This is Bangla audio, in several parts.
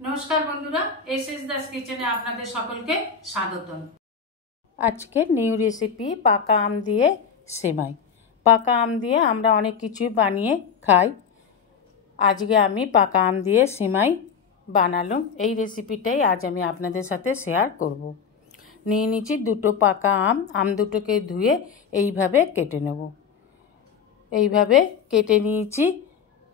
नमस्कार बंधुरा एसएस दास किचेने आपनादेर सकलके स्वागतम। आजके निउ रेसिपि पाका आम दिए सेमाई। पाका आम दिए आमरा अनेक किछुई बानिये खाई। आजके आमी पाका आम दिए सेमाई बानालाम। এই রেসিপিটাই আজ আমি আপনাদের সাথে শেয়ার করব। নিয়ে নিচ্ছি দুটো পাকা আম। আম দুটোকে ধুয়ে এইভাবে কেটে নেব। এইভাবে কেটে নিয়েছি।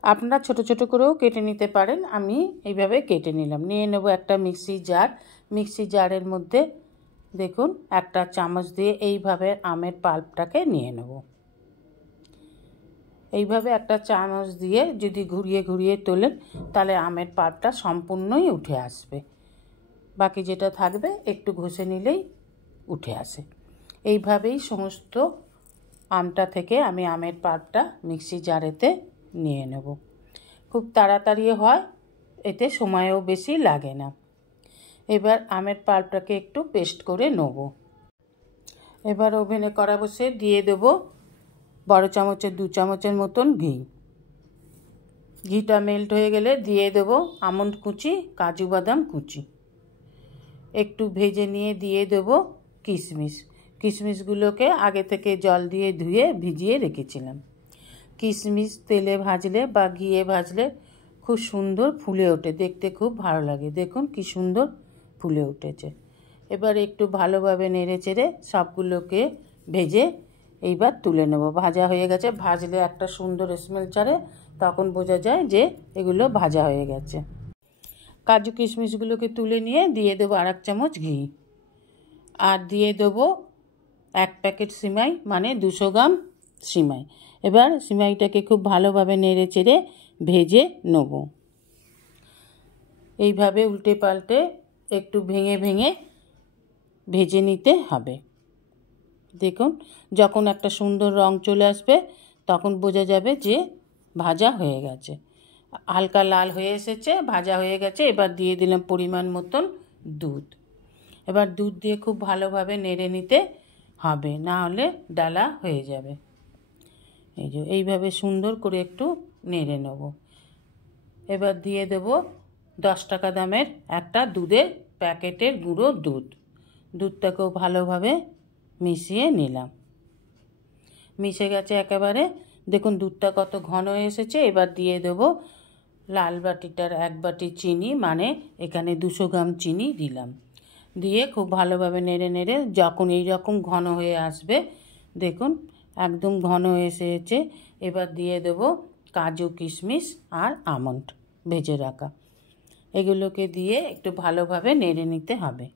আপনারা ছোট ছোট করেও কেটে নিতে পারেন। আমি এইভাবে কেটে নিলাম। নিয়ে নেব একটা মিক্সি জার। মিক্সি জারের মধ্যে দেখুন একটা চামচ দিয়ে এইভাবে আমের পাল্পটাকে নিয়ে নেব। এইভাবে একটা চামচ দিয়ে যদি ঘুরিয়ে ঘুরিয়ে তোলেন তাহলে আমের পাল্পটা সম্পূর্ণই উঠে আসবে। বাকি যেটা থাকবে একটু ঘষে নিলেই উঠে আসে। এইভাবেই সমস্ত আমটা থেকে আমি আমের পাল্পটা মিক্সি জারেতে নিয়ে নেব। খুব তাড়াতাড়ি হয়, এতে সময়ও বেশি লাগে না। এবার আমের পাল্পটাকে একটু পেস্ট করে নেব। এবার ওভেনে কড়া বসে দিয়ে দেব বড় চামচের 2 চামচের মতন ঘি। ঘিটা মেল্ট হয়ে গেলে দিয়ে দেব আমন্ড কুচি, কাজু বাদাম কুচি। একটু ভেজে নিয়ে দিয়ে দেব কিশমিশ। কিশমিশগুলোকে আগে থেকে জল দিয়ে ধুয়ে ভিজিয়ে রেখেছিলাম। কিশমিশ তেলে ভাজলে বা ঘিয়ে ভাজলে খুব সুন্দর ফুলে ওঠে, দেখতে খুব ভালো লাগে। দেখুন কি সুন্দর ফুলে উঠেছে। এবার একটু ভালোভাবে নেড়ে চেড়ে সবগুলোকে ভেজে এইবার তুলে নেব। ভাজা হয়ে গেছে। ভাজলে একটা সুন্দর স্মেল ছাড়ে, তখন বোঝা যায় যে এগুলো ভাজা হয়ে গেছে। কাজু কিশমিশগুলোকে তুলে নিয়ে দিয়ে দেবো 1 চামচ ঘি। আর দিয়ে দেবো 1 প্যাকেট সিমাই, মানে 200 গ্রাম সিমাই। এবার সিমাইটাকে খুব ভালোভাবে নেড়ে চেড়ে ভেজে নেব। এইভাবে উল্টে পাল্টে একটু ভেঙে ভেঙে ভেজে নিতে হবে। দেখুন যখন একটা সুন্দর রং চলে আসবে তখন বোঝা যাবে যে ভাজা হয়ে গেছে। হালকা লাল হয়ে এসেছে, ভাজা হয়ে গেছে। এবার দিয়ে দিলাম পরিমাণ মতন দুধ। এবার দুধ দিয়ে খুব ভালোভাবে নেড়ে নিতে হবে, না হলে ডালা হয়ে যাবে। এই যে এইভাবে সুন্দর করে একটু নেড়ে নেব। এবার দিয়ে দেব 10 টাকা দামের একটা দুধের প্যাকেটের গুঁড়ো দুধ। দুধটাকেও ভালোভাবে মিশিয়ে নিলাম। মিশে গেছে একেবারে। দেখুন দুধটা কত ঘন হয়ে এসেছে। এবার দিয়ে দেব লাল বাটিটার 1 বাটি চিনি, মানে এখানে 200 গ্রাম চিনি দিলাম। দিয়ে খুব ভালোভাবে নেড়ে নেড়ে যখন এই রকম ঘন হয়ে আসবে, দেখুন একদম ঘন হয়ে এসেছে। এবার দিয়ে দেব কাজু কিশমিশ আর আমন্ড ভেজে রাখা। এগুলোকে দিয়ে একটু ভালোভাবে নেড়ে নিতে হবে।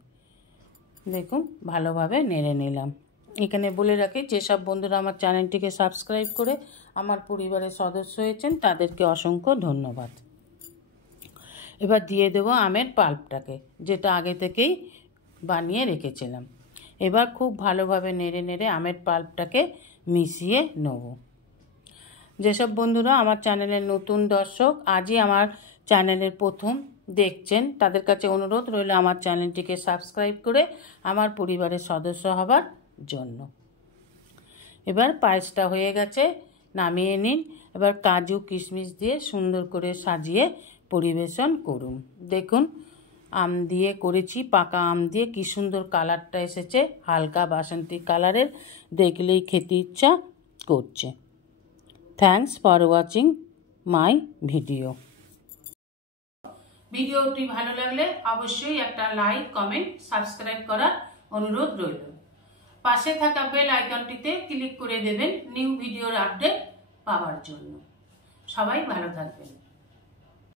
দেখুন ভালোভাবে নেড়ে নিলাম। এখানে বলে রাখি, যেসব বন্ধুরা আমার চ্যানেলটিকে সাবস্ক্রাইব করে আমার পরিবারের সদস্য হয়েছেন তাদেরকে অসংখ্য ধন্যবাদ। এবার দিয়ে দেবো আমের পাল্পটাকে, যেটা আগে থেকেই বানিয়ে রেখেছিলাম। এবার খুব ভালোভাবে নেড়ে নেড়ে আমের পাল্পটাকে মিশিয়ে নেব। যেসব বন্ধুরা আমার চ্যানেলের নতুন দর্শক, আজই আমার চ্যানেলের প্রথম দেখছেন, তাদের কাছে অনুরোধ রইল আমার চ্যানেলটিকে সাবস্ক্রাইব করে আমার পরিবারের সদস্য হবার জন্য। এবার পায়েসটা হয়ে গেছে, নামিয়ে নিন। এবার কাজু কিশমিশ দিয়ে সুন্দর করে সাজিয়ে পরিবেশন করুন। দেখুন আম দিয়ে করেছি, পাকা আম দিয়ে কি সুন্দর কালারটা এসেছে, হালকা বাসন্তী কালারের। দেখলেই খেতে ইচ্ছা করছে। Thanks for watching my video. ভিডিওটি ভালো লাগলে অবশ্যই একটা লাইক, কমেন্ট, সাবস্ক্রাইব করার অনুরোধ রইল। পাশে থাকা বেল আইকনটিতে ক্লিক করে দেবেন নিউ ভিডিওর আপডেট পাওয়ার জন্য। সবাই ভালো থাকবেন।